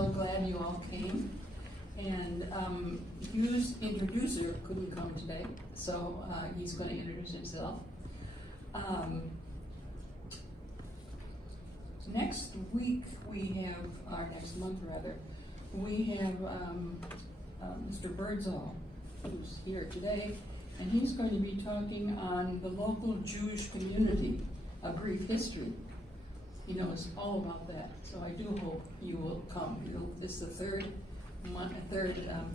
so glad you all came. And Hugh's introducer couldn't come today, so he's going to introduce himself. Next week next month rather, we have Mr. Birdsall, who's here today, and he's going to be talking on the local Jewish community, a brief history. He knows all about that, so I do hope you will come. This is the third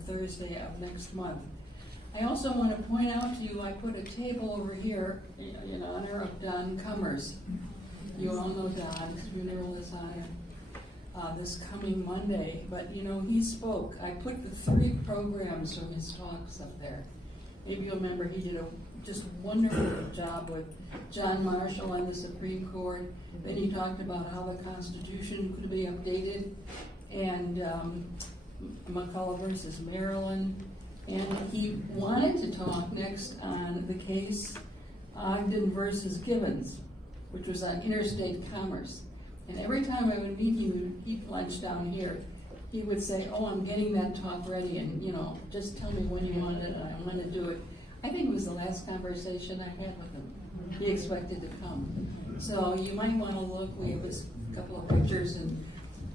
Thursday of next month. I also want to point out to you, I put a table over here in honor of Don Cummers. You all know Don's funeral is on this coming Monday, but he spoke. I put the 3 programs from his talks up there. Maybe you'll remember he did a just wonderful job with John Marshall on the Supreme Court. Then he talked about how the Constitution could be updated, and McCullough versus Maryland. And he wanted to talk next on the case Ogden versus Gibbons, which was on interstate commerce. And every time I would meet him, we would eat lunch down here, he would say, "Oh, I'm getting that talk ready, and just tell me when you want it, and I want to do it." I think it was the last conversation I had with him. He expected to come. So you might want to look. We have a couple of pictures, and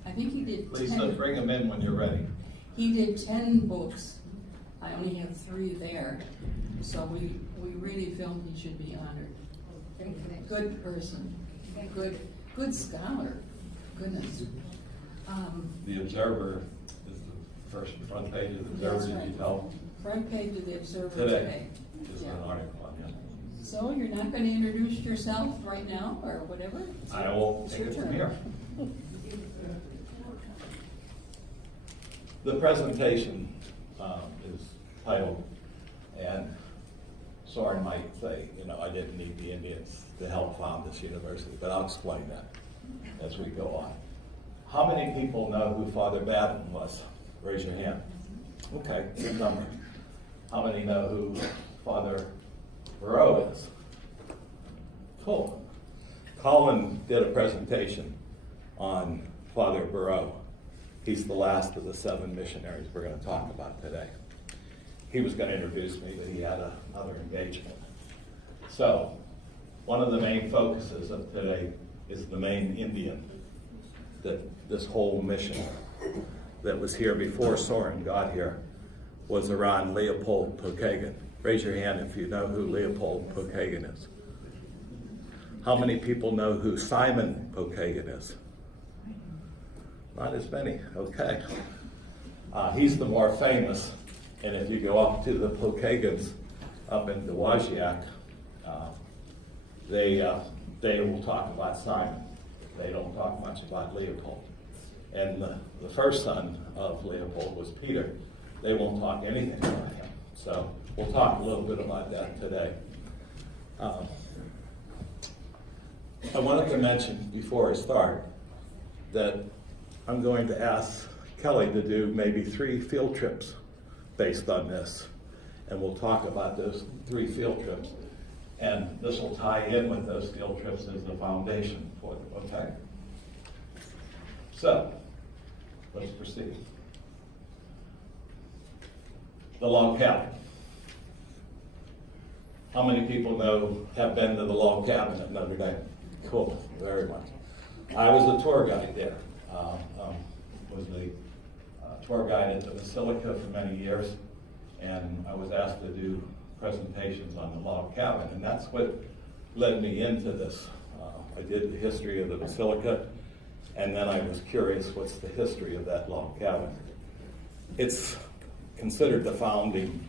I think he did Lisa, 10. bring them in when you're ready. He did 10 books. I only have 3 there. So we really feel he should be honored. Good person. Good scholar. Goodness. The Observer is the front page of the Observer. That's Did right. you tell? Front page of the Observer Today. Just Yeah. an article on him. So you're not going to introduce yourself right now or whatever? I will It's take your it from turn. here. The presentation is titled, and Soren might say, I didn't need the Indians to help found this university, but I'll explain that as we go on. How many people know who Father Batten was? Raise your hand. Okay, good number. How many know who Father Burrow is? Cool. Colin did a presentation on Father Burrow. He's the last of the 7 missionaries we're going to talk about today. He was going to introduce me, but he had another engagement. So, one of the main focuses of today is the main Indian that this whole mission that was here before Soren got here was around Leopold Pokagon. Raise your hand if you know who Leopold Pokagon is. How many people know who Simon Pokagon is? Not as many, okay. He's the more famous, and if you go up to the Pokagons up in Dowagiac, they will talk about Simon. They don't talk much about Leopold. And the first son of Leopold was Peter. They won't talk anything about him. So we'll talk a little bit about that today. I wanted to mention before I start that I'm going to ask Kelly to do maybe 3 field trips based on this. And we'll talk about those 3 field trips. And this will tie in with those field trips as the foundation for them, okay? So, let's proceed. The log cabin. How many people have been to the log cabin at Notre Dame? Cool, very much. I was a tour guide there. Was the tour guide at the Basilica for many years, and I was asked to do presentations on the log cabin, and that's what led me into this. I did the history of the Basilica, and then I was curious, what's the history of that log cabin? It's considered the founding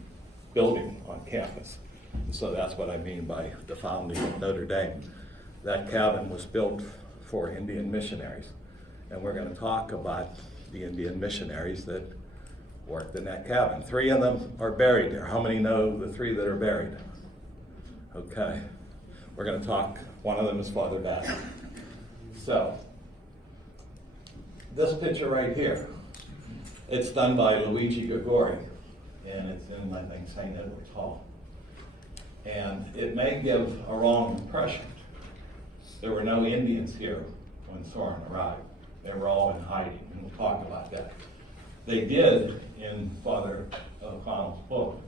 building on campus, and so that's what I mean by the founding of Notre Dame. That cabin was built for Indian missionaries, and we're going to talk about the Indian missionaries that worked in that cabin. 3 of them are buried there. How many know the 3 that are buried? Okay. We're going to talk. One of them is Father Batten. So, this picture right here, it's done by Luigi Gregori, and it's in, I think, St. Edward's Hall. And it may give a wrong impression. There were no Indians here when Soren arrived. They were all in hiding, and we'll talk about that. They did, in Father O'Connell's book,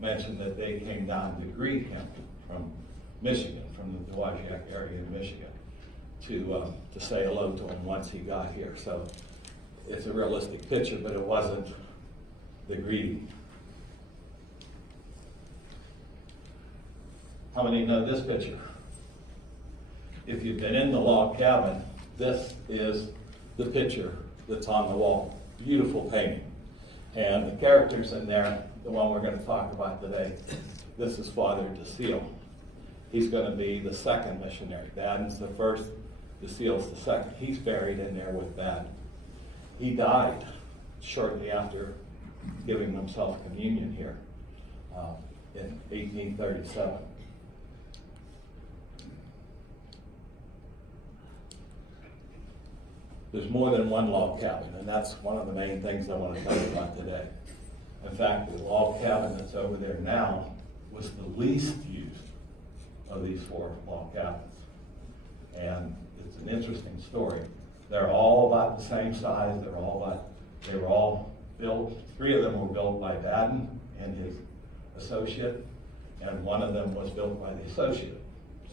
mention that they came down to greet him from Michigan, from the Dowagiac area in Michigan, to say hello to him once he got here. So it's a realistic picture, but it wasn't the greeting. How many know this picture? If you've been in the log cabin, this is the picture that's on the wall. Beautiful painting. And the characters in there, the one we're going to talk about today, this is Father DeSille. He's going to be the second missionary. Baden's the first, DeSille's the second. He's buried in there with Baden. He died shortly after giving himself communion here in 1837. There's more than one log cabin, and that's one of the main things I want to tell you about today. In fact, the log cabin that's over there now was the least used of these 4 log cabins. And it's an interesting story. They're all about the same size. They were all built, 3 of them were built by Baden and his associate, and 1 of them was built by the associate.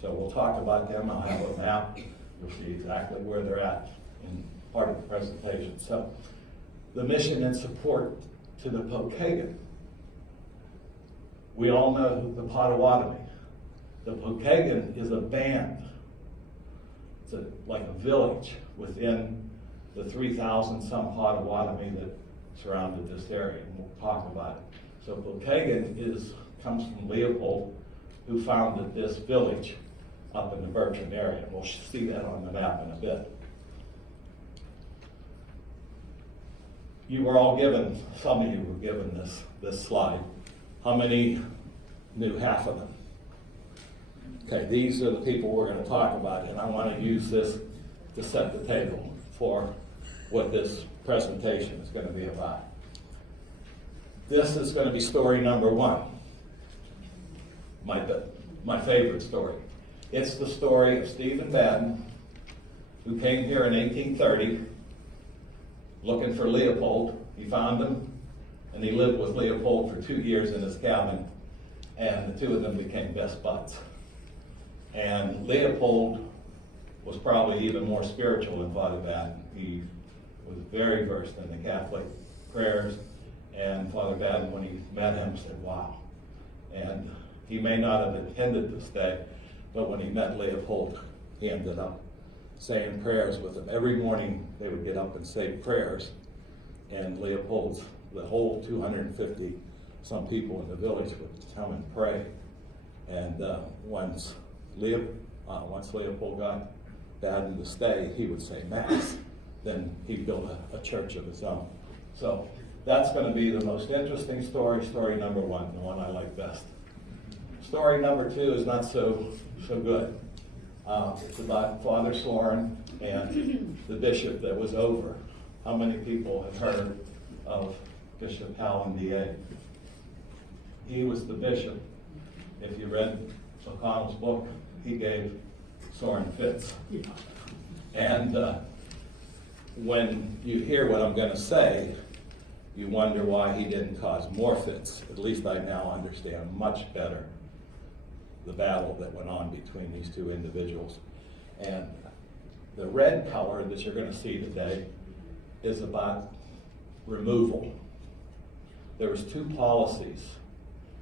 So we'll talk about them. I'll have a map. You'll see exactly where they're at in part of the presentation. So the mission and support to the Pokagon. We all know the Potawatomi. The Pokagon is a band. It's like a village within the 3,000 some Potawatomi that surrounded this area, and we'll talk about it. So Pokagon comes from Leopold, who founded this village up in the Bertrand area. We'll see that on the map in a bit. You were all given, some of you were given this slide. How many knew half of them? Okay, these are the people we're going to talk about, and I want to use this to set the table for what this presentation is going to be about. This is going to be story number 1, my favorite story. It's the story of Stephen Baden, who came here in 1830, looking for Leopold. He found him, and he lived with Leopold for 2 years in his cabin, and the 2 of them became best buds. And Leopold was probably even more spiritual than Father Baden. He was very versed in the Catholic prayers, and Father Baden, when he met him, said, wow. And he may not have intended to stay, but when he met Leopold, he ended up saying prayers with him. Every morning they would get up and say prayers, and Leopold's, the whole 250 some people in the village would come and pray. And once Leopold got Baden to stay, he would say Mass. Then he'd build a church of his own. So that's going to be the most interesting story, story number 1, the one I like best. Story number 2 is not so good. It's about Father Soren and the bishop that was over. How many people have heard of Bishop Hallandier? He was the bishop. If you read O'Connell's book, he gave Soren fits. And when you hear what I'm going to say, you wonder why he didn't cause more fits. At least I now understand much better the battle that went on between these 2 individuals. And the red color that you're going to see today is about removal. There was 2 policies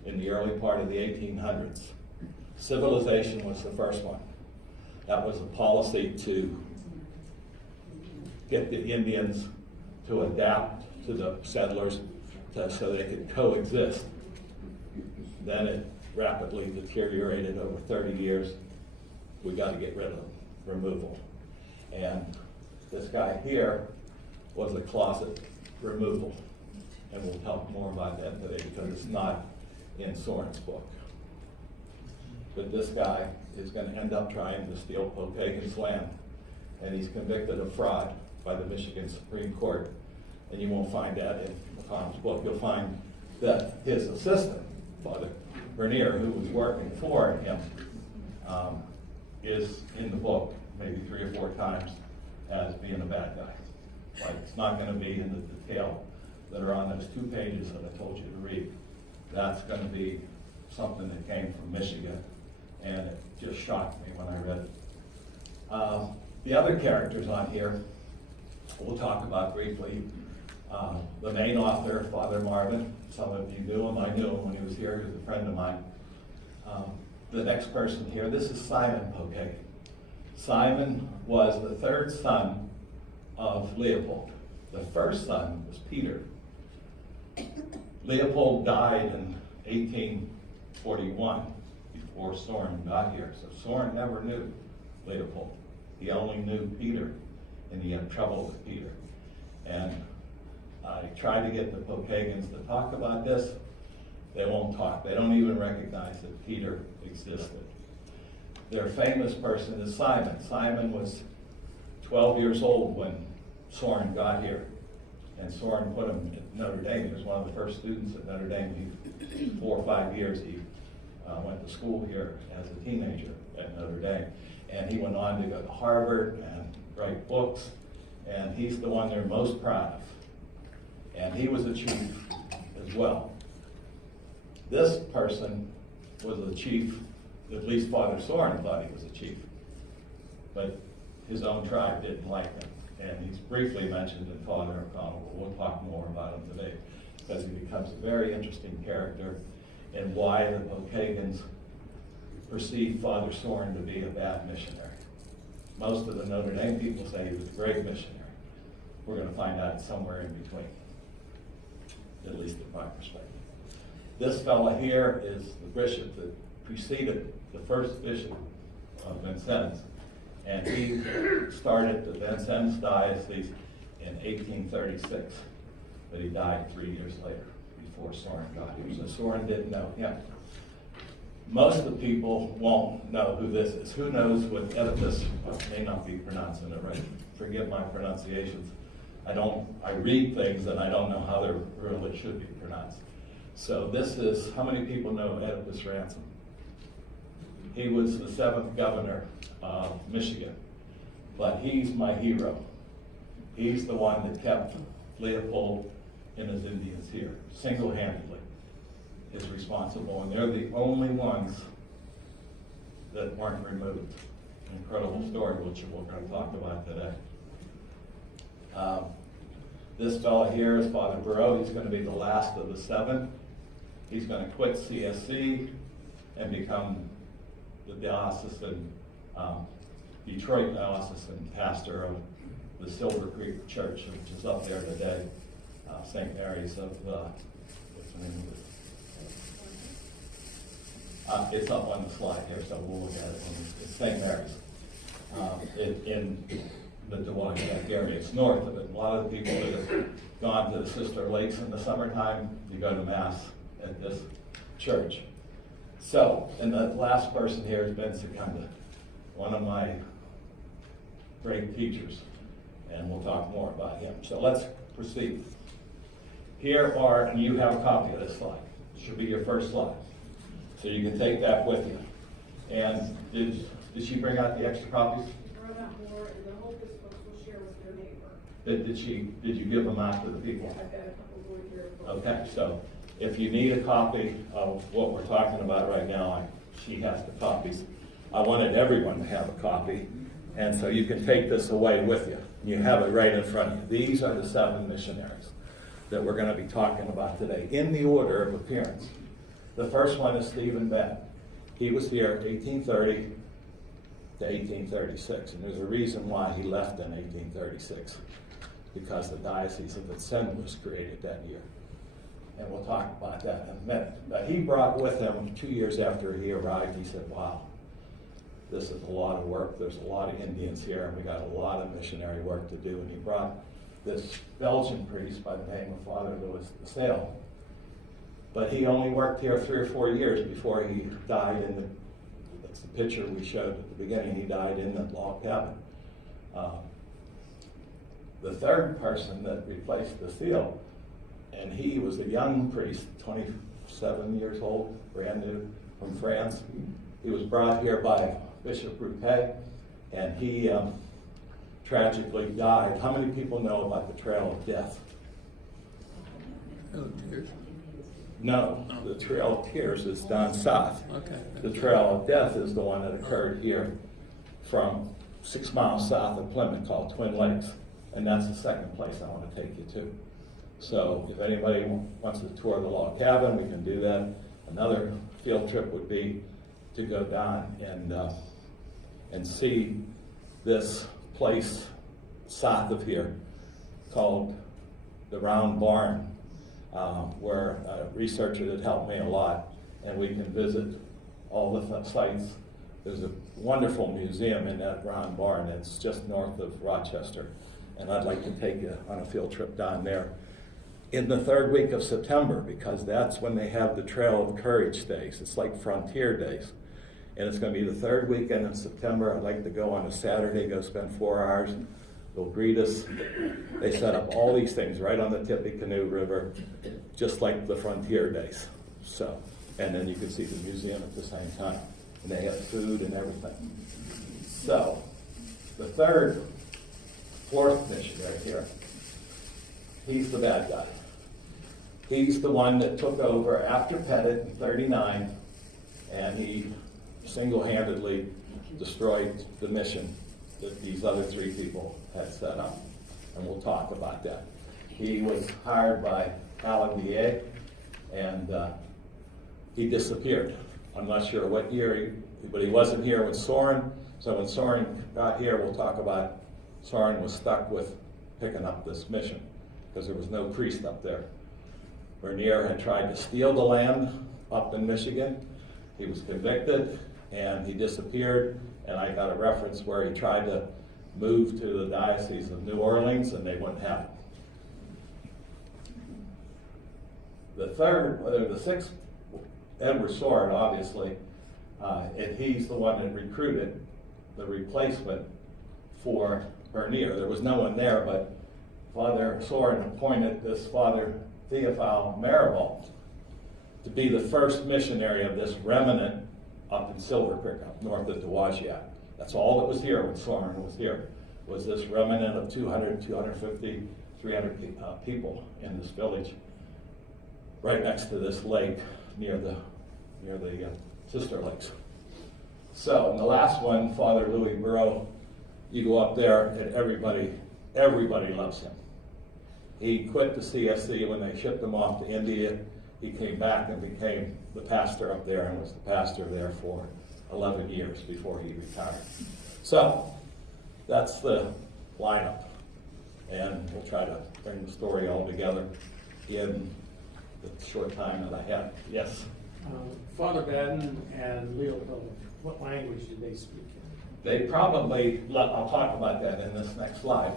in the early part of the 1800s. Civilization was the first one. That was a policy to get the Indians to adapt to the settlers so they could coexist. Then it rapidly deteriorated over 30 years. We got to get rid of them, removal. And this guy here was a closet removal. And we'll talk more about that today because it's not in Soren's book. But this guy is going to end up trying to steal Pokagon's land. And he's convicted of fraud by the Michigan Supreme Court. And you won't find that in O'Connell's book. You'll find that his assistant, Father Bernier, who was working for him, is in the book maybe 3 or 4 times as being a bad guy. Like, it's not gonna be in the detail that are on those 2 pages that I told you to read. That's gonna be something that came from Michigan, and it just shocked me when I read it. The other characters on here, we'll talk about briefly. The main author, Father Marvin, some of you knew him, I knew him when he was here, he was a friend of mine. The next person here, this is Simon Pokagon. Simon was the 3rd son of Leopold. The first son was Peter. Leopold died in 1841 before Soren got here. So Soren never knew Leopold. He only knew Peter, and he had trouble with Peter. And I tried to get the Pokagons to talk about this. They won't talk. They don't even recognize that Peter existed. Their famous person is Simon. Simon was 12 years old when Soren got here. And Soren put him at Notre Dame. He was one of the first students at Notre Dame. 4 or 5 years he went to school here as a teenager at Notre Dame. And he went on to go to Harvard and write books. And he's the one they're most proud of. And he was a chief as well. This person was a chief, at least Father Soren thought he was a chief. But his own tribe didn't like him. And he's briefly mentioned in Father O'Connell, but we'll talk more about him today, because he becomes a very interesting character and why the Pokagons perceive Father Soren to be a bad missionary. Most of the Notre Dame people say he was a great missionary. We're going to find out somewhere in between, at least in my perspective. This fellow here is the bishop that preceded the first bishop of Vincennes. And he started the Vincennes diocese in 1836, but he died 3 years later, before Soren got here. So Soren didn't know him. Most of the people won't know who this is. Who knows what Oedipus, I may not be pronouncing it right, forgive my pronunciations. I read things and I don't know how they really should be pronounced. So this is, how many people know Oedipus Ransom? He was the 7th governor of Michigan, but he's my hero. He's the one that kept Leopold and his Indians here, single-handedly is responsible, and they're the only ones that weren't removed. An incredible story, which we're going to talk about today. This fellow here is Father Burrow. He's going to be the last of the 7. He's going to quit CSC and become the diocesan, Detroit diocesan pastor of the Silver Creek Church, which is up there today, St. Mary's of, what's the name of it? It's up on the slide here, so we'll look at it. It's St. Mary's in the Dowagiac area. It's north of it. A lot of the people that have gone to the Sister Lakes in the summertime, you go to Mass at this church. So, and the last person here is Ben Secunda, one of my great teachers, and we'll talk more about him. So let's proceed. Here are, and you have a copy of this slide. It should be your first slide. So you can take that with you. And did she bring out the extra copies? Brought out more, and the hope is folks will share with their neighbor. Did you give them out to the people? Yeah, I've got a couple going here. Okay, so if you need a copy of what we're talking about right now, she has the copies. I wanted everyone to have a copy, and so you can take this away with you. You have it right in front of you. These are the 7 missionaries that we're going to be talking about today, in the order of appearance. The first one is Stephen Benn. He was here 1830 to 1836, and there's a reason why he left in 1836, because the Diocese of Vincennes was created that year. And we'll talk about that in a minute. But he brought with him, 2 years after he arrived, he said, wow, this is a lot of work. There's a lot of Indians here, and we got a lot of missionary work to do. And he brought this Belgian priest by the name of Father Louis de Sale. But he only worked here 3 or 4 years before he died in the, that's the picture we showed at the beginning, he died in the log cabin. The third person that replaced de Sale, and he was a young priest, 27 years old, brand new, from France. He was brought here by Bishop Rouquet, and he tragically died. How many people know about the Trail of Death? Oh, tears. No, the Trail of Tears is down south. Okay. The Trail of Death is the one that occurred here from 6 miles south of Plymouth called Twin Lakes. And that's the second place I want to take you to. So if anybody wants to tour the log cabin, we can do that. Another field trip would be to go down and see this place south of here called the Round Barn, where a researcher that helped me a lot, and we can visit all the sites. There's a wonderful museum in that Round Barn. It's just north of Rochester, and I'd like to take you on a field trip down there in the third week of September, because that's when they have the Trail of Courage Days. It's like Frontier Days. And it's going to be the third weekend in September. I'd like to go on a Saturday, go spend 4 hours. They'll greet us. They set up all these things right on the Tippecanoe River, just like the Frontier Days. So, and then you can see the museum at the same time. And they have food and everything. So, the fourth missionary here, he's the bad guy. He's the one that took over after Pettit in 39, and he single-handedly destroyed the mission that these other 3 people had set up. And we'll talk about that. He was hired by Alan DA, and he disappeared. I'm not sure what year, but he wasn't here when Soren. So when Soren got here, we'll talk about Soren was stuck with picking up this mission because there was no priest up there. Vernier had tried to steal the land up in Michigan. He was convicted and he disappeared, and I got a reference where he tried to move to the Diocese of New Orleans and they wouldn't have it. The sixth, Edward Soren, obviously, and he's the one that recruited the replacement for Vernier. There was no one there, but Father Soren appointed this Father Theophile Maribald to be the first missionary of this remnant up in Silver Creek, up north of Dowagiac. That's all that was here when Soren was here, was this remnant of 200, 250, 300 people in this village, right next to this lake near the sister lakes. So, and the last one, Father Louis Burrow, you go up there and everybody loves him. He quit the CSC when they shipped him off to India. He came back and became the pastor up there and was the pastor there for 11 years before he retired. So, that's the lineup. And we'll try to bring the story all together in the short time that I have. Yes? Father Baden and Leopold, what language did they speak in? They probably, I'll talk about that in this next slide.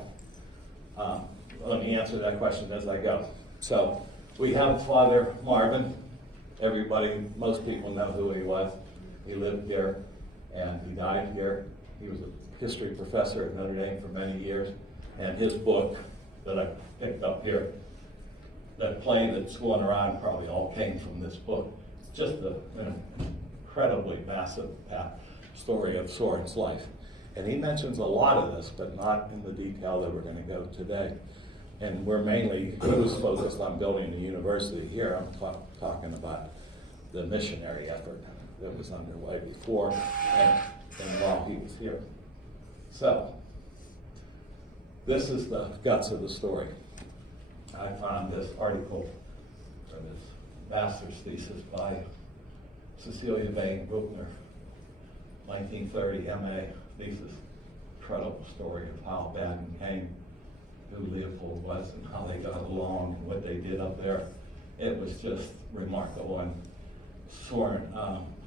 Let me answer that question as I go. So, we have Father Marvin. Most people know who he was. He lived here and he died here. He was a history professor at Notre Dame for many years. And his book that I picked up here, that play that's going around probably all came from this book. Just an incredibly massive story of Soren's life. And he mentions a lot of this, but not in the detail that we're going to go today. And he was focused on building a university here. I'm talking about the missionary effort that was underway before and while he was here. So, this is the guts of the story. I found this article, or this master's thesis by Cecilia Bain Bruckner, 1930 MA thesis. Incredible story of how Baden came, who Leopold was, and how they got along, and what they did up there. It was just remarkable. And Soren,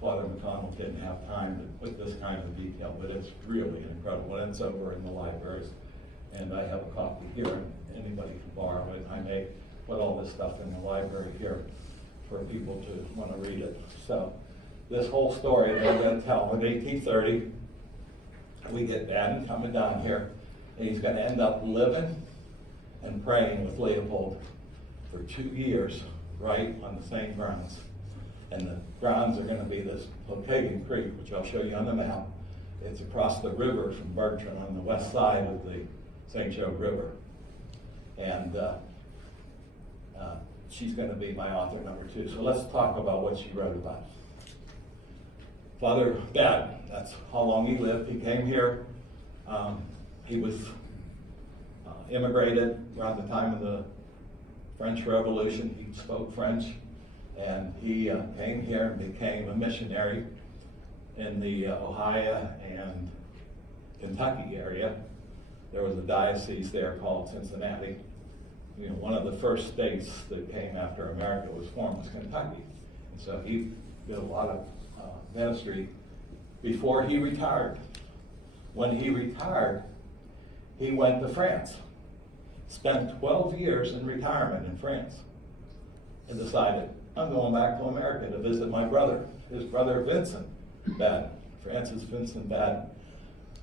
Father McConnell didn't have time to put this kind of detail, but it's really incredible. And it's over in the libraries. And I have a copy here, and anybody can borrow it. I may put all this stuff in the library here for people to want to read it. So, this whole story they're going to tell. In 1830, we get Baden coming down here, and he's going to end up living and praying with Leopold for 2 years, right on the same grounds. And the grounds are going to be this Pokagon Creek, which I'll show you on the map, It's across the river from Bertrand on the west side of the St. Joe River. And she's going to be my author number 2. So let's talk about what she wrote about. Father Baden, that's how long he lived. He came here. He was immigrated around the time of the French Revolution. He spoke French, and he came here and became a missionary in the Ohio and Kentucky area. There was a diocese there called Cincinnati. You know, one of the first states that came after America was formed was Kentucky. And so he did a lot of ministry before he retired. When he retired, he went to France, spent 12 years in retirement in France, and decided, I'm going back to America to visit my brother. His brother Vincent Baden, Francis Vincent Baden,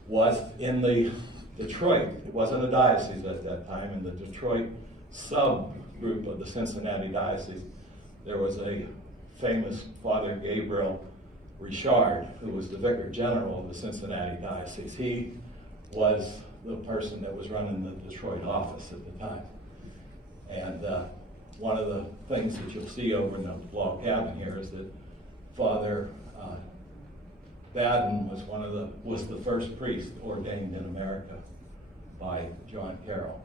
was in the Detroit, it wasn't a diocese at that time, in the Detroit subgroup of the Cincinnati diocese. There was a famous Father Gabriel Richard, who was the Vicar General of the Cincinnati diocese. He was the person that was running the Detroit office at the time. And one of the things that you'll see over in the log cabin here is that Father Baden was the first priest ordained in America by John Carroll.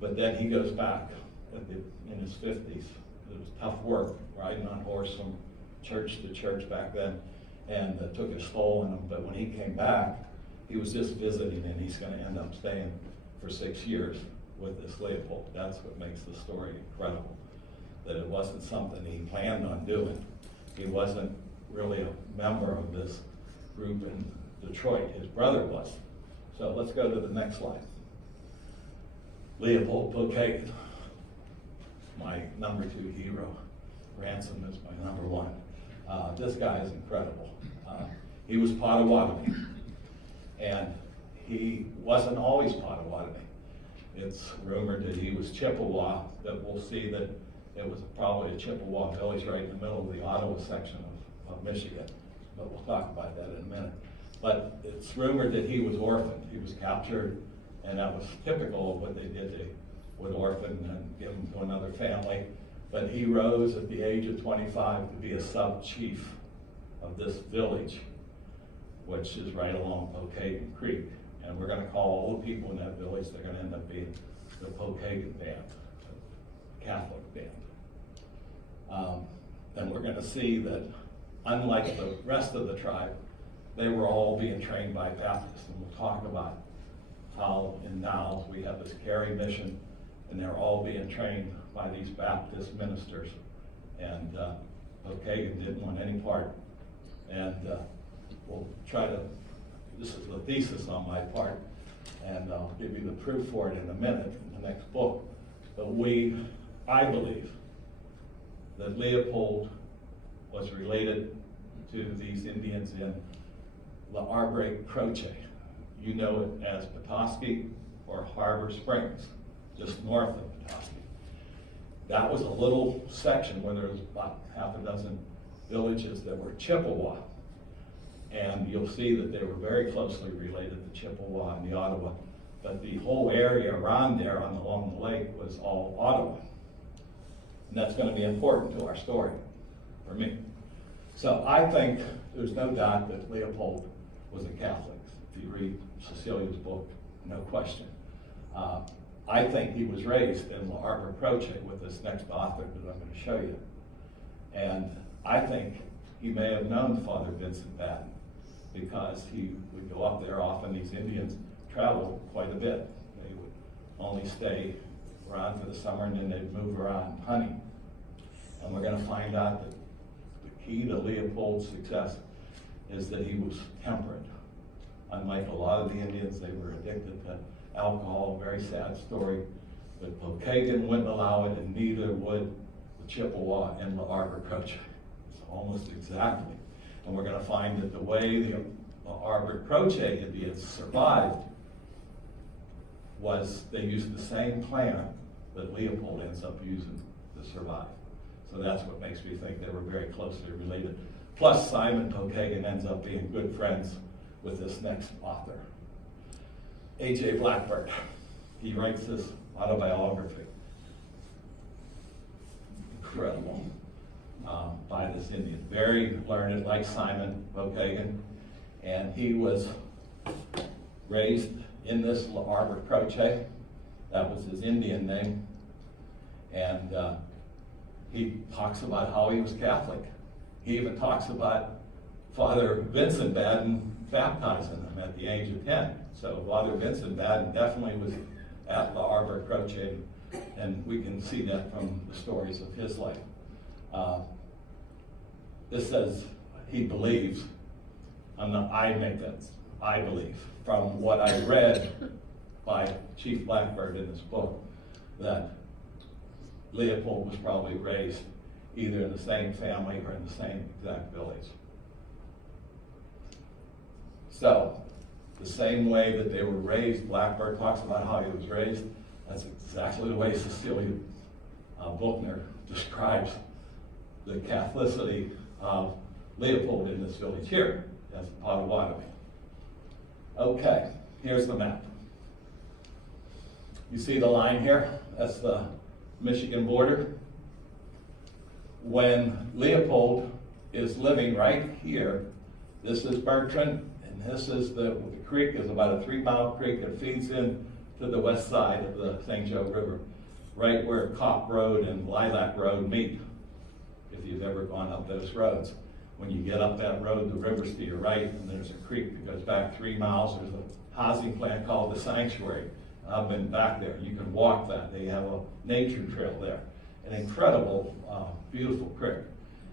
But then he goes back in his 50s. It was tough work, riding on horse from church to church back then, and took his toll in him. But when he came back, he was just visiting, and he's going to end up staying for 6 years with this Leopold. That's what makes the story incredible, that it wasn't something he planned on doing. He wasn't really a member of this group in Detroit. His brother was. So let's go to the next slide. Leopold Pokagon, my number 2 hero. Ransom is my number 1. This guy is incredible. He was Potawatomi, and he wasn't always Potawatomi. It's rumored that he was Chippewa, that we'll see that it was probably a Chippewa village right in the middle of the Ottawa section of Michigan, but we'll talk about that in a minute. But it's rumored that he was orphaned. He was captured, and that was typical of what they did. They would orphan and give him to another family. But he rose at the age of 25 to be a sub-chief of this village, which is right along Pokagon Creek. And we're going to call all the people in that village, they're going to end up being the Pokagon band, the Catholic band. And we're going to see that unlike the rest of the tribe, they were all being trained by Baptists. And we'll talk about how in Niles we have this Carey mission, and they're all being trained by these Baptist ministers. And Pokagon didn't want any part. And we'll try to, this is the thesis on my part, and I'll give you the proof for it in a minute in the next book. But I believe that Leopold was related to these Indians in La Arbre Croce. You know it as Petoskey or Harbor Springs, just north of Petoskey. That was a little section where there was about half a dozen villages that were Chippewa. And you'll see that they were very closely related to Chippewa and the Ottawa. But the whole area around there along the lake was all Ottawa. And that's going to be important to our story, for me. So I think there's no doubt that Leopold was a Catholic. If you read Cecilia's book, no question. I think he was raised in La Arbre Croce with this next author that I'm going to show you. And I think he may have known Father Vincent Baden because he would go up there often. These Indians traveled quite a bit. They would only stay around for the summer, and then they'd move around hunting. And we're going to find out that the key to Leopold's success is that he was temperate. Unlike a lot of the Indians, they were addicted to alcohol, very sad story. But Pokagon wouldn't allow it, and neither would the Chippewa in La Arbre Croce. It's almost exactly. And we're going to find that the way the La Arbre Croce Indians survived was they used the same plan that Leopold ends up using to survive. So that's what makes me think they were very closely related. Plus, Simon Pokagon ends up being good friends with this next author, A.J. Blackburn. He writes this autobiography. Incredible. By this Indian. Very learned, like Simon Bokagan. And he was raised in this Arbor Croce. That was his Indian name. And he talks about how he was Catholic. He even talks about Father Vincent Baden baptizing him at the age of 10. So Father Vincent Baden definitely was at the Arbor Croce, and we can see that from the stories of his life. This says he believes. I believe from what I read by Chief Blackburn in this book that Leopold was probably raised either in the same family or in the same exact village. So, the same way that they were raised, Blackburn talks about how he was raised, that's exactly the way Cecilia Buchner describes the Catholicity of Leopold in this village here. That's Potawatomi. Okay, here's the map. You see the line here? That's the Michigan border. When Leopold is living right here, this is Bertrand, and this is the creek is about a 3-mile creek that feeds in to the west side of the St. Joe River, right where Copp Road and Lilac Road meet, if you've ever gone up those roads. When you get up that road, the river's to your right, and there's a creek that goes back 3 miles. There's a housing plant called the Sanctuary. I've been back there. You can walk that. They have a nature trail there. An incredible, beautiful creek.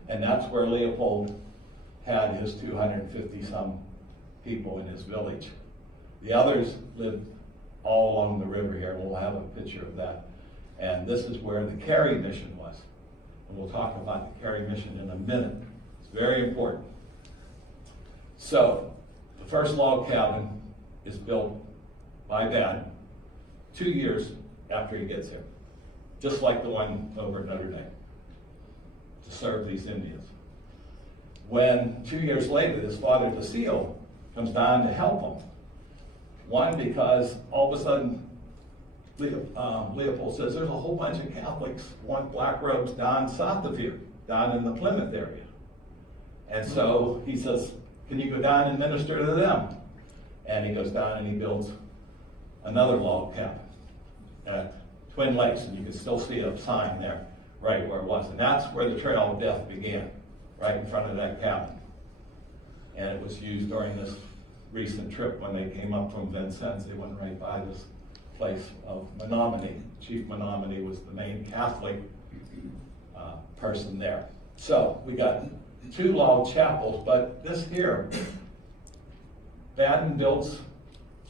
And that's where Leopold had his 250-some people in his village. The others lived all along the river here. We'll have a picture of that. And this is where the Carey Mission was. And we'll talk about the Carey Mission in a minute. It's very important. So, the first log cabin is built by Baden 2 years after he gets here, just like the one over at Notre Dame, to serve these Indians. When 2 years later, his father DeSeal comes down to help him. One, because all of a sudden, Leopold says there's a whole bunch of Catholics want black robes down south of here, down in the Plymouth area. And so he says, can you go down and minister to them? And he goes down and he builds another log cabin at Twin Lakes, and you can still see a sign there, right where it was. And that's where the Trail of Death began, right in front of that cabin. And it was used during this recent trip when they came up from Vincennes. They went right by this place of Menominee. Chief Menominee was the main Catholic person there. So we got 2 log chapels, but this here, Baden builds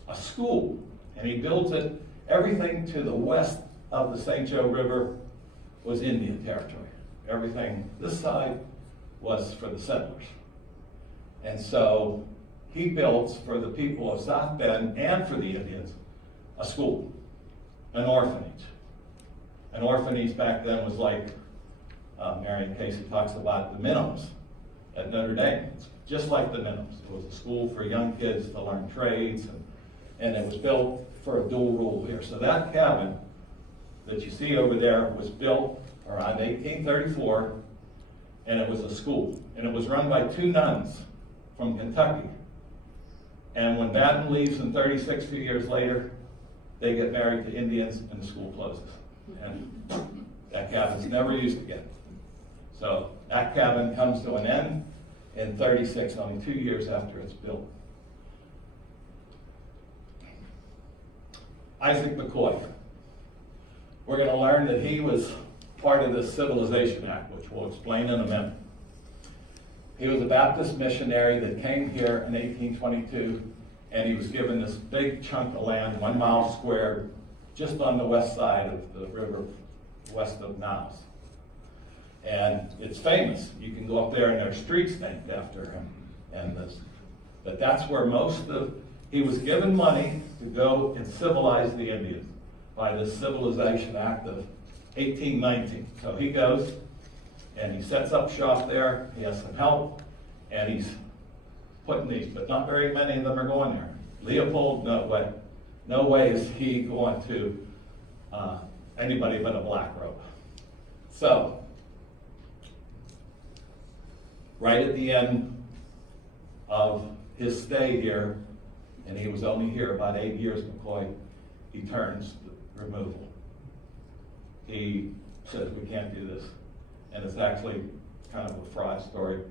a school, and he builds it, everything to the west of the St. Joe River was Indian territory. Everything, this side was for the settlers. And so he builds for the people of South Bend and for the Indians a school, an orphanage. An orphanage back then was like, Marion Casey talks about the Minims at Notre Dame. It's just like the Minims. It was a school for young kids to learn trades, and it was built for a dual rule here. So that cabin that you see over there was built around 1834, and it was a school. And it was run by 2 nuns from Kentucky. And when Baden leaves in 36, 2 years later, they get married to Indians and the school closes. And that cabin's never used again. So that cabin comes to an end in 36, only 2 years after it's built. Isaac McCoy. We're going to learn that he was part of the Civilization Act, which we'll explain in a minute. He was a Baptist missionary that came here in 1822, and he was given this big chunk of land, 1 mile square, just on the west side of the river, west of Niles. And it's famous. You can go up there and there's streets named after him. But that's where he was given money to go and civilize the Indians by the Civilization Act of 1819. So he goes and he sets up shop there. He has some help, and he's putting these, but not very many of them are going there. Leopold, no way. No way is he going to anybody but a black robe. So, right at the end of his stay here, and he was only here about 8 years, McCoy, he turns the removal. He says, we can't do this. And it's actually kind of a fraud story.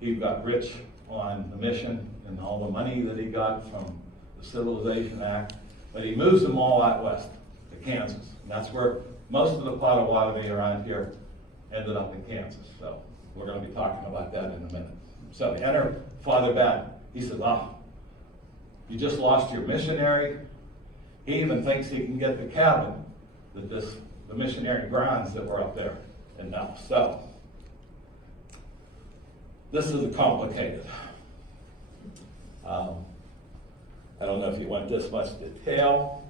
He got rich on the mission and all the money that he got from the Civilization Act, but he moves them all out west to Kansas. And that's where most of the Potawatomi around here ended up in Kansas. So we're going to be talking about that in a minute. So enter Father Batten. He says, you just lost your missionary. He even thinks he can get the cabin, the missionary grounds that were up there. And now, so this is complicated. I don't know if you went this much detail,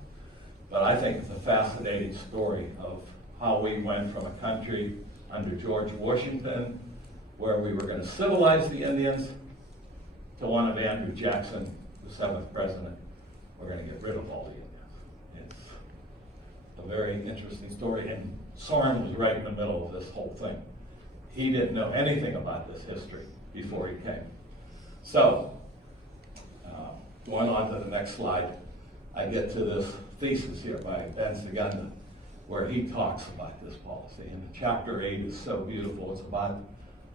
but I think it's a fascinating story of how we went from a country under George Washington, where we were going to civilize the Indians, to one of Andrew Jackson, the 7th president. We're going to get rid of all the Indians. It's a very interesting story, and Soren was right in the middle of this whole thing. He didn't know anything about this history before he came. So, going on to the next slide, I get to this thesis here by Ben Segunda, where he talks about this policy. And chapter 8 is so beautiful. It's about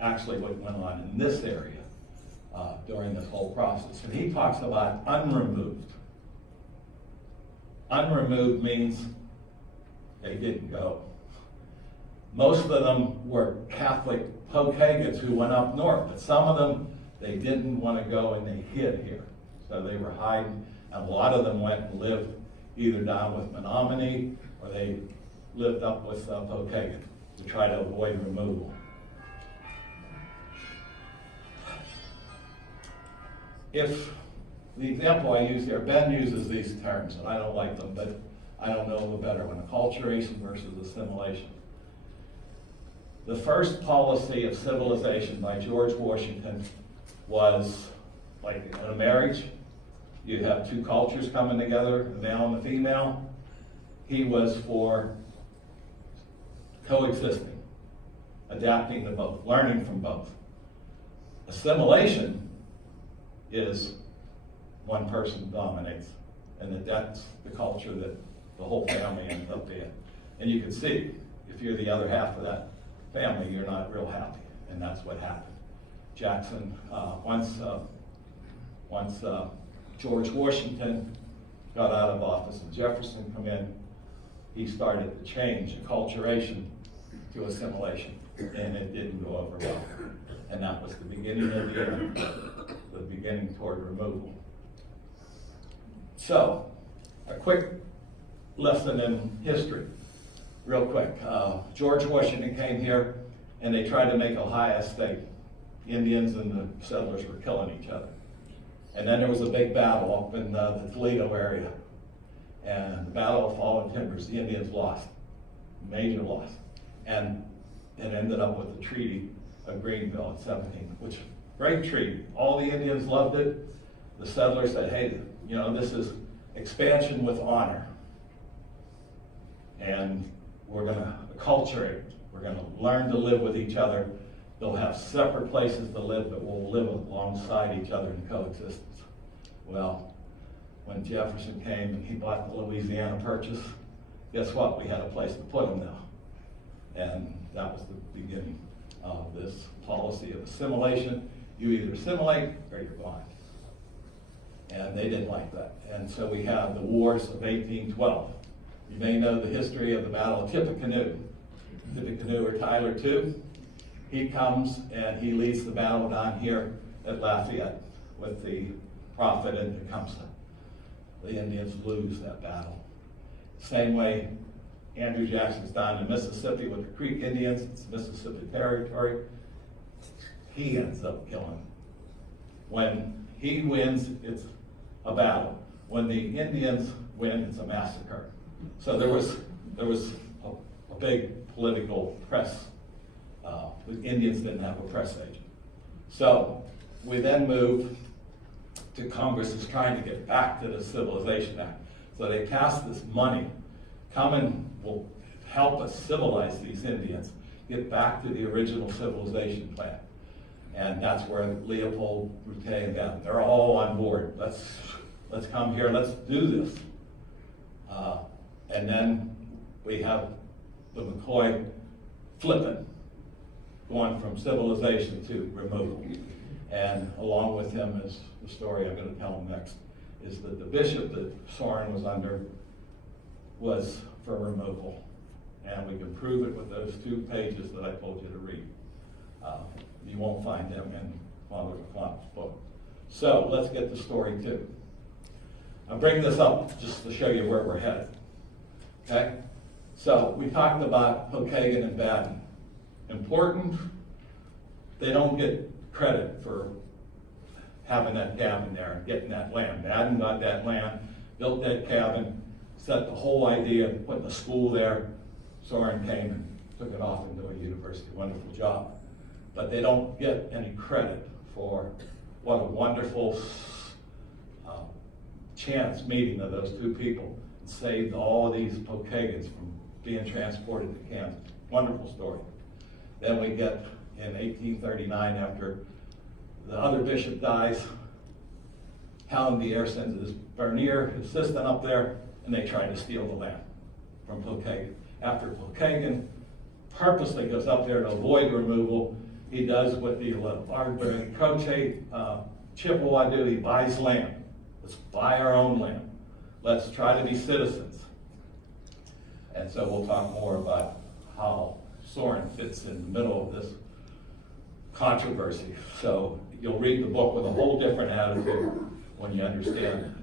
actually what went on in this area during this whole process. And he talks about unremoved. Unremoved means they didn't go. Most of them were Catholic Pokagons who went up north, but some of them, they didn't want to go and they hid here. So they were hiding, and a lot of them went and lived either down with Menominee or they lived up with Pokagon to try to avoid removal. If the example I use here, Ben uses these terms, and I don't like them, but I don't know of a better one, acculturation versus assimilation. The first policy of civilization by George Washington was like in a marriage, you have two cultures coming together, the male and the female. He was for coexisting, adapting to both, learning from both. Assimilation is one person dominates, and that's the culture that the whole family ends up in. And you can see, if you're the other half of that family, you're not real happy, and that's what happened. Jackson, once George Washington got out of office and Jefferson come in, he started to change acculturation to assimilation, and it didn't go over well. And that was the beginning of the end, the beginning toward removal. So, a quick lesson in history, real quick. George Washington came here, and they tried to make Ohio state. Indians and the settlers were killing each other. And then there was a big battle up in the Toledo area. And the Battle of Fallen Timbers, the Indians lost, major loss. And it ended up with the Treaty of Greenville in 17, which, great treaty. All the Indians loved it. The settlers said, hey, you know, this is expansion with honor. And we're gonna acculturate. We're gonna learn to live with each other. They'll have separate places to live, but we'll live alongside each other in coexistence. Well, when Jefferson came and he bought the Louisiana Purchase, guess what? We had a place to put him now. And that was the beginning of this policy of assimilation. You either assimilate or you're gone. And they didn't like that. And so we have the wars of 1812. You may know the history of the Battle of Tippecanoe. Tippecanoe or Tyler II. He comes and he leads the battle down here at Lafayette with the Prophet and Tecumseh. The Indians lose that battle. Same way Andrew Jackson's down in Mississippi with the Creek Indians, it's Mississippi Territory. He ends up killing them. When he wins, it's a battle. When the Indians win, it's a massacre. So there was a big political press. The Indians didn't have a press agent. So we then move to Congress is trying to get back to the Civilization Act. So they passed this money, coming will help us civilize these Indians, get back to the original civilization plan. And that's where Leopold, Routey, and Batten, they're all on board. Let's come here, let's do this. And then we have the McCoy flipping, going from civilization to removal. And along with him is the story I'm going to tell him next, is that the bishop that Soren was under was for removal. And we can prove it with those 2 pages that I told you to read. You won't find them in Father McClellan's book. So let's get to story 2. I'm bringing this up just to show you where we're headed. Okay? So we talked about Pokagon and Batten. Important, they don't get credit for having that cabin there and getting that land. Batten got that land, built that cabin, set the whole idea of putting a school there. Soren came and took it off into a university, wonderful job. But they don't get any credit for what a wonderful chance meeting of those 2 people saved all of these Pokagons from being transported to Kansas. Wonderful story. Then we get in 1839, after the other bishop dies, Hallandier sends his Bernier assistant up there, and they try to steal the land from Pokagon. After Pokagon purposely goes up there to avoid removal, he does what the Croce Chippewa do, he buys land. Let's buy our own land. Let's try to be citizens. And so we'll talk more about how Soren fits in the middle of this controversy. So you'll read the book with a whole different attitude when you understand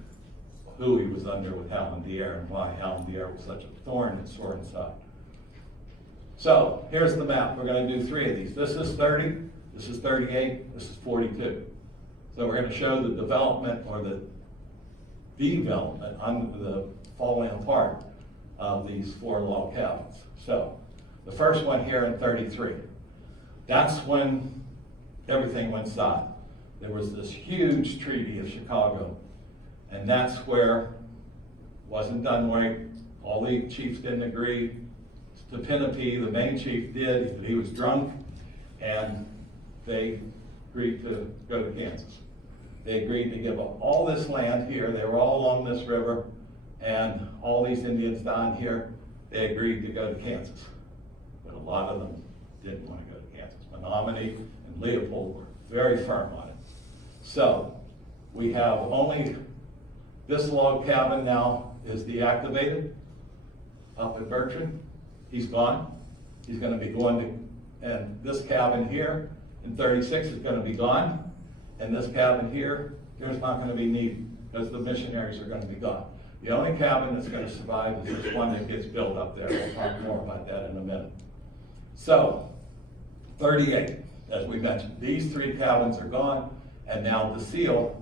who he was under with Hallandier and why Hallandier was such a thorn in Soren's side. So here's the map. We're going to do 3 of these. This is 30, this is 38, this is 42. So we're going to show the development or the development under the falling apart of these 4 log cabins. So the first one here in 33, that's when everything went south. There was this huge Treaty of Chicago, and that's where wasn't done right. All the chiefs didn't agree. Tepenepi, the main chief, did. He was drunk, and they agreed to go to Kansas. They agreed to give up all this land here. They were all along this river, and all these Indians down here, they agreed to go to Kansas. But a lot of them didn't want to go to Kansas. Menominee and Leopold were very firm on it. So we have only this log cabin now is deactivated up at Bertrand. He's gone. He's going to be going to, and this cabin here in 36 is going to be gone. And this cabin here, there's not going to be needed because the missionaries are going to be gone. The only cabin that's going to survive is this one that gets built up there. We'll talk more about that in a minute. So, 38, as we mentioned, these 3 cabins are gone, and now DeSille,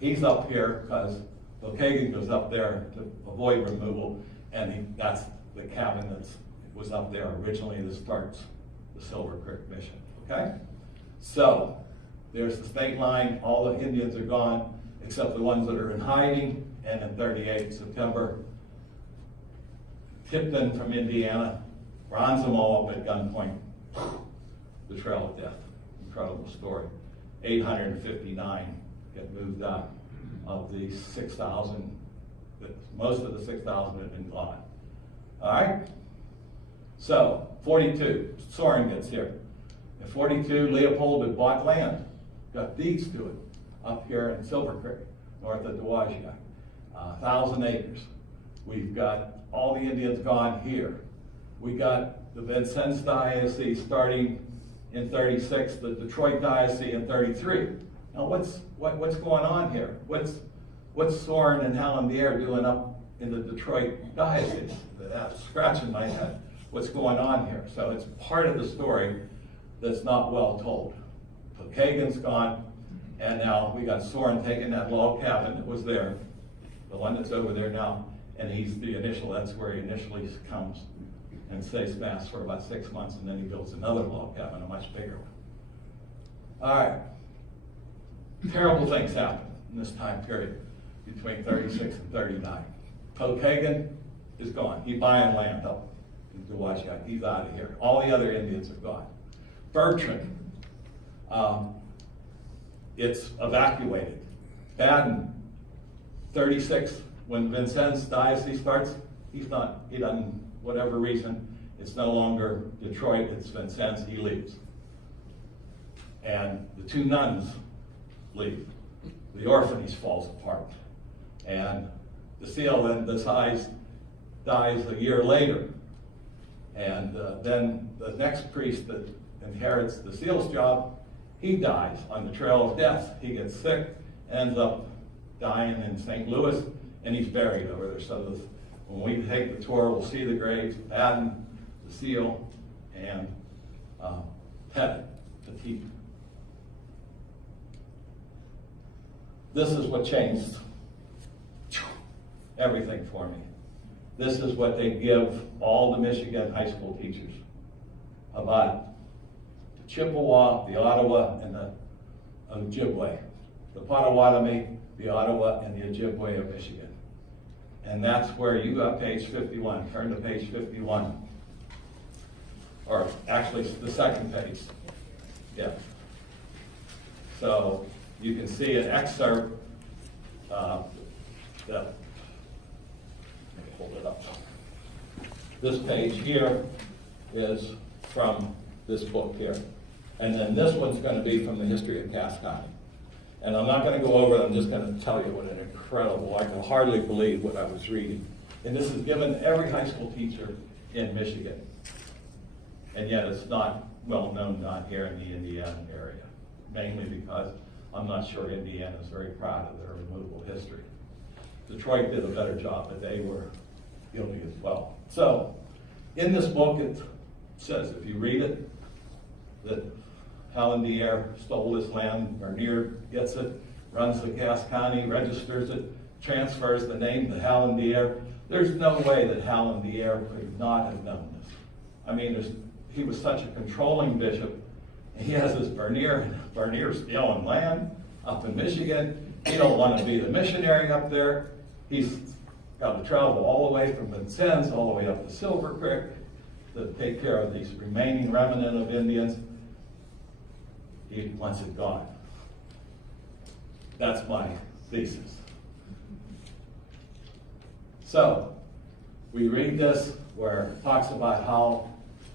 he's up here because Pokagon goes up there to avoid removal, and that's the cabin that was up there originally that starts the Silver Creek Mission, okay? So, there's the state line, all the Indians are gone, except the ones that are in hiding, and in 38, September, Tipton from Indiana rounds them all up at gunpoint. The Trail of Death, incredible story. 859 get moved out of the 6,000, most of the 6,000 had been gone. All right? So, 42, Soren gets here. In 42, Leopold had bought land, got deeds to it, up here in Silver Creek, north of Dowagiac, 1,000 acres. We've got all the Indians gone here. We got the Vincennes Diocese starting in 36, the Detroit Diocese in 33. Now what's going on here? What's Soren and Hallandier doing up in the Detroit Diocese? That's scratching my head. What's going on here? So it's part of the story that's not well told. Pokagon's gone, and now we got Soren taking that log cabin that was there, the one that's over there now, and he's the initial, that's where he initially comes and says mass for about 6 months, and then he builds another log cabin, a much bigger one. All right. Terrible things happen. in this time period between 36 and 39. Pokagon is gone. He's buying land up in Duwajak. He's out of here. All the other Indians are gone. Bertrand, it's evacuated. Baden, 36, when Vincennes dynasty starts, he doesn't, whatever reason, it's no longer Detroit, it's Vincennes, he leaves. And the two nuns leave. The orphanage falls apart. And DeSille then dies a year later. And then the next priest that inherits DeSille's job, he dies on the trail of death. He gets sick, ends up dying in St. Louis, and he's buried over there. So when we take the tour, we'll see the graves, Baden, DeSille, and Petit. This is what changed everything for me. This is what they give all the Michigan high school teachers about the Chippewa, the Ottawa, and the Ojibwe. The Potawatomi, the Ottawa, and the Ojibwe of Michigan. And that's where you got page 51. Turn to page 51. Or actually, the second page. Yeah. So you can see an excerpt let me hold it up. This page here is from this book here. And then this one's going to be from the history of Cass County. And I'm not going to go over it, I'm just going to tell you what an incredible, I can hardly believe what I was reading. And this is given every high school teacher in Michigan. And yet it's not well known down here in the Indiana area, mainly because I'm not sure Indiana is very proud of their removal history. Detroit did a better job, but they were guilty as well. So, in this book it says, if you read it, that Hallandier stole this land, Bernier gets it, runs the Cass County, registers it, transfers the name to Hallandier. There's no way that Hallandier could not have done this. I mean, he was such a controlling bishop. He has this Bernier stealing land up in Michigan. He don't want to be the missionary up there. He's got to travel all the way from Vincennes all the way up to Silver Creek to take care of these remaining remnant of Indians. He wants it gone. That's my thesis. So, we read this where it talks about how,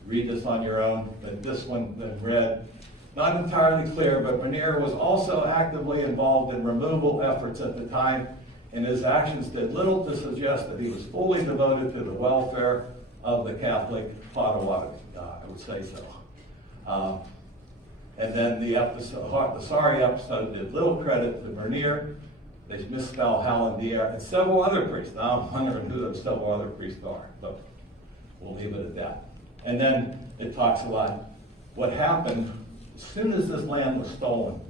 read this on your own, that this one then read, not entirely clear, but Bernier was also actively involved in removal efforts at the time, and his actions did little to suggest that he was fully devoted to the welfare of the Catholic Potawatomi. I would say so. And then the sorry episode did little credit to Bernier. They misspell Hallandier and several other priests. Now I'm wondering who those several other priests are, but we'll leave it at that. And then it talks about what happened as soon as this land was stolen.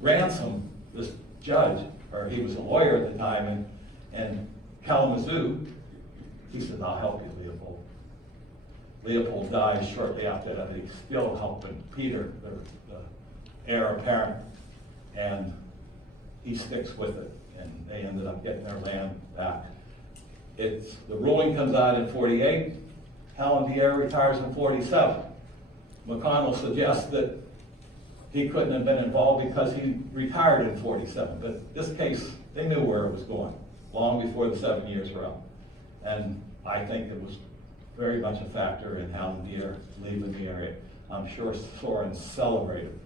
Ransom, this judge, or he was a lawyer at the time, and Kalamazoo, he said, I'll help you, Leopold. Leopold dies shortly after that. He's still helping Peter, the heir apparent, and he sticks with it, and they ended up getting their land back. The ruling comes out in 48. Hallandier retires in 47. McConnell suggests that he couldn't have been involved because he retired in 47. But this case, they knew where it was going long before the 7 years were up. And I think it was very much a factor in Hallandier leaving the area. I'm sure Soren celebrated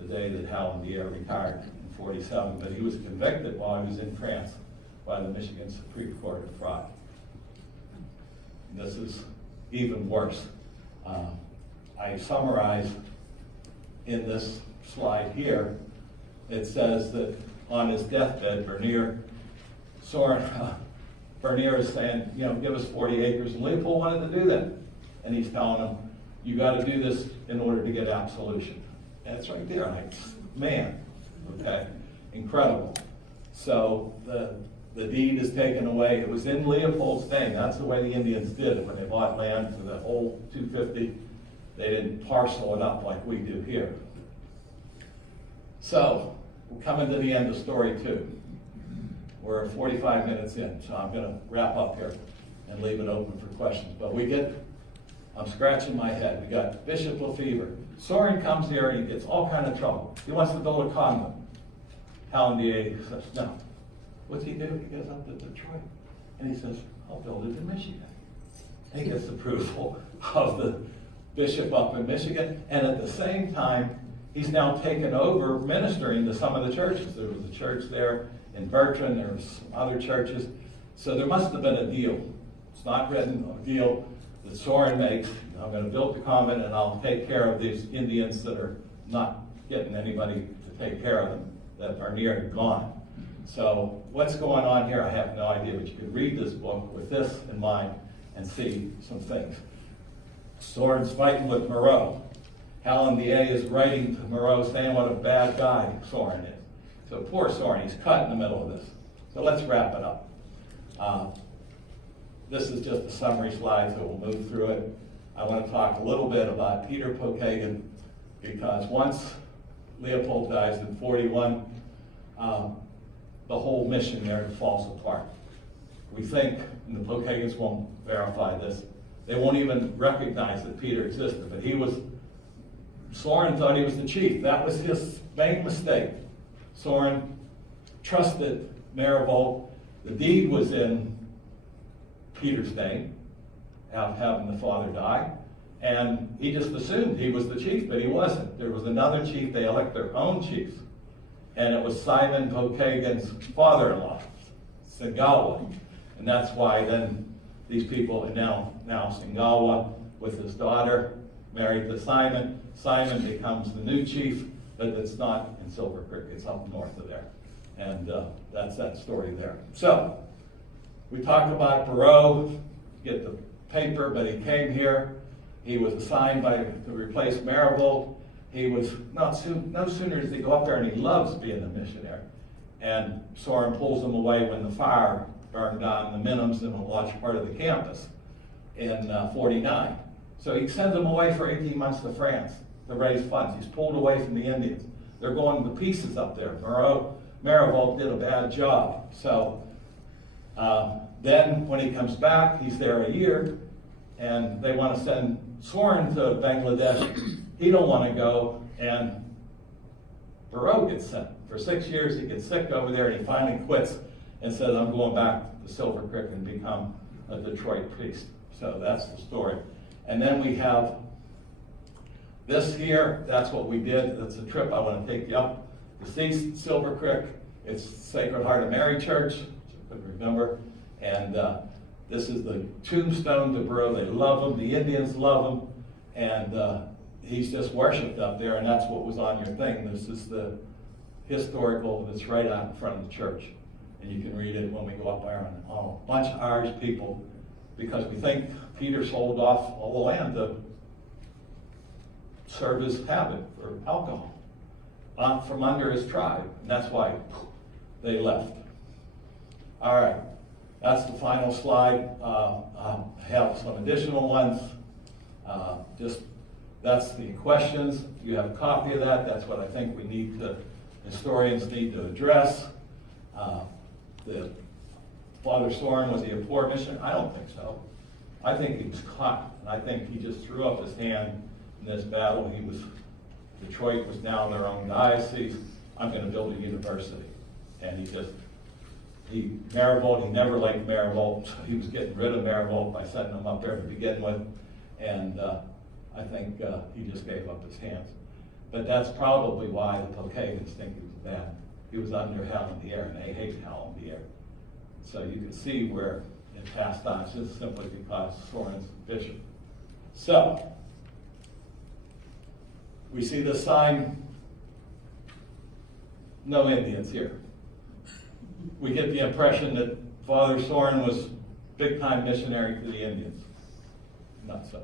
the day that Hallandier retired in 47, but he was convicted while he was in France by the Michigan Supreme Court of fraud. And this is even worse. I summarize in this slide here. It says that on his deathbed, Bernier is saying, give us 40 acres. And Leopold wanted to do that. And he's telling him, you got to do this in order to get absolution. And it's right there. Like, man, okay, incredible. So the deed is taken away. It was in Leopold's name. That's the way the Indians did it when they bought land for the whole 250. They didn't parcel it up like we do here. So we're coming to the end of story 2. We're 45 minutes in, so I'm gonna wrap up here and leave it open for questions. But I'm scratching my head. We got Bishop Lefevre. Soren comes here and he gets all kind of trouble. He wants to build a convent. Hallandier says, no. What's he do? He goes up to Detroit and he says, I'll build it in Michigan. He gets approval of the bishop up in Michigan, and at the same time, he's now taken over ministering to some of the churches. There was a church there in Bertrand, there was some other churches. So there must have been a deal. It's not written, a deal that Soren makes. I'm going to build the convent and I'll take care of these Indians that are not getting anybody to take care of them, that are near gone. So what's going on here, I have no idea, but you could read this book with this in mind and see some things. Soren's fighting with Moreau. Hallandier is writing to Moreau saying what a bad guy Soren is. So poor Soren, he's cut in the middle of this. So let's wrap it up. This is just a summary slide, so we'll move through it. I want to talk a little bit about Peter Pokagon, because once Leopold dies in 41, the whole mission there falls apart. We think, and the Pokagons won't verify this, they won't even recognize that Peter existed, but Soren thought he was the chief. That was his main mistake. Soren trusted Marivold. The deed was in Peter's name, having the father die, and he just assumed he was the chief, but he wasn't. There was another chief. They elect their own chiefs, and it was Simon Pokagon's father-in-law, Singawa, and that's why then these people, and now Singawa with his daughter married to Simon. Simon becomes the new chief, but it's not in Silver Creek. It's up north of there, and that's that story there. So we talked about Barreau, get the paper, but he came here. He was assigned to replace Marivold. He was no sooner does he go up there, and he loves being a missionary. And Soren pulls him away when the fire burned down the Minims and a large part of the campus in 49. So he sends them away for 18 months to France to raise funds. He's pulled away from the Indians. They're going to pieces up there. Marivold did a bad job. So then when he comes back, he's there a year, and they want to send Soren to Bangladesh. He don't want to go, and Barreau gets sent. For 6 years, he gets sick over there, and he finally quits and says, I'm going back to Silver Creek and become a Detroit priest. So that's the story. And then we have this here. That's what we did. That's a trip I want to take you up to see Silver Creek. It's Sacred Heart of Mary Church, I could remember. And this is the tombstone to Barreau. They love him. The Indians love him. And he's just worshipped up there, and that's what was on your thing. This is the historical that's right out in front of the church. And you can read it when we go up there. And a bunch of Irish people, because we think Peter sold off all the land to serve his habit for alcohol from under his tribe. And that's why they left. All right, that's the final slide. I have some additional ones. That's the questions. You have a copy of that. That's what I think historians need to address. The Father Soren, was he a poor missionary? I don't think so. I think he was caught, and I think he just threw up his hand in this battle. Detroit was now in their own diocese. I'm going to build a university. And Marivold, he never liked Marivold, so he was getting rid of Marivold by setting him up there to begin with. And I think he just gave up his hands. But that's probably why the Pokagons think he was bad. He was under Hallandier, and they hate Hallandier. So you can see where it passed on, just simply because Soren's bishop. So, we see the sign, no Indians here. We get the impression that Father Soren was big-time missionary to the Indians. Not so.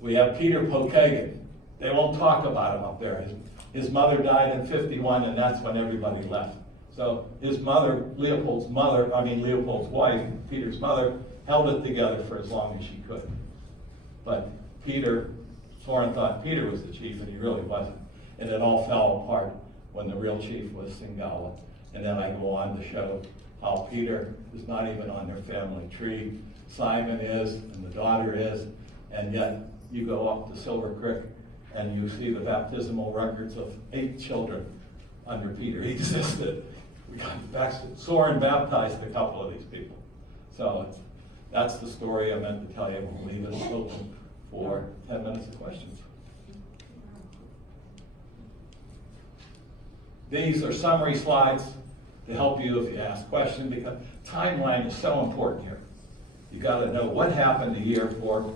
We have Peter Pokagon. They won't talk about him up there. His mother died in 51, and that's when everybody left. So his mother, Leopold's wife, Peter's mother, held it together for as long as she could. But Soren thought Peter was the chief, and he really wasn't. And it all fell apart when the real chief was Singawa. And then I go on to show how Peter is not even on their family tree. Simon is, and the daughter is, and yet you go up to Silver Creek and you see the baptismal records of 8 children under Peter. He existed. We got back, Soren baptized a couple of these people. So that's the story I meant to tell you. We'll leave it open for 10 minutes of questions. These are summary slides to help you if you ask questions, because timeline is so important here. You got to know what happened a year before,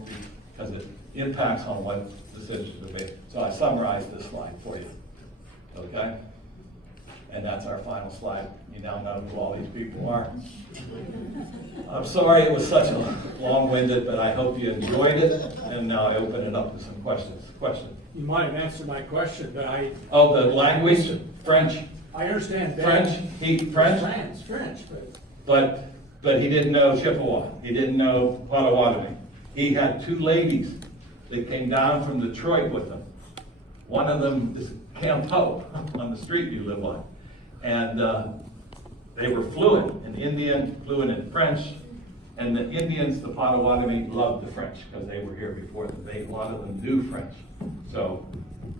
because it impacts on what decisions are made. So I summarized this slide for you. Okay? And that's our final slide. You now know who all these people are. I'm sorry it was such a long-winded, but I hope you enjoyed it. And now I open it up to some questions. Questions? You might have answered my question, but Oh, the language, French. I understand that. French, But he didn't know Chippewa. He didn't know Potawatomi. He had 2 ladies that came down from Detroit with him. One of them is Camp Hope on the street you live on. And they were fluent in Indian, fluent in French. And the Indians, the Potawatomi, loved the French because they were here before them. A lot of them knew French. So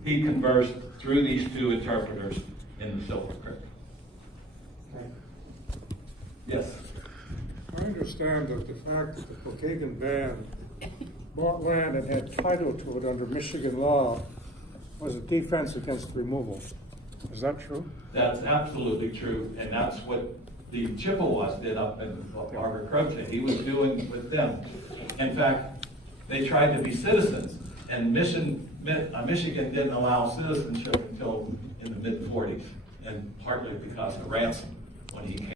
he conversed through these 2 interpreters in the Silver Creek. Yes? I understand that the fact that the Pokagon band bought land and had title to it under Michigan law was a defense against removal. Is that true? That's absolutely true, and that's what the Chippewas did up in Barbara Croce. He was doing with them. In fact, they tried to be citizens, and Michigan didn't allow citizenship until in the mid-40s, and partly because of ransom when he came.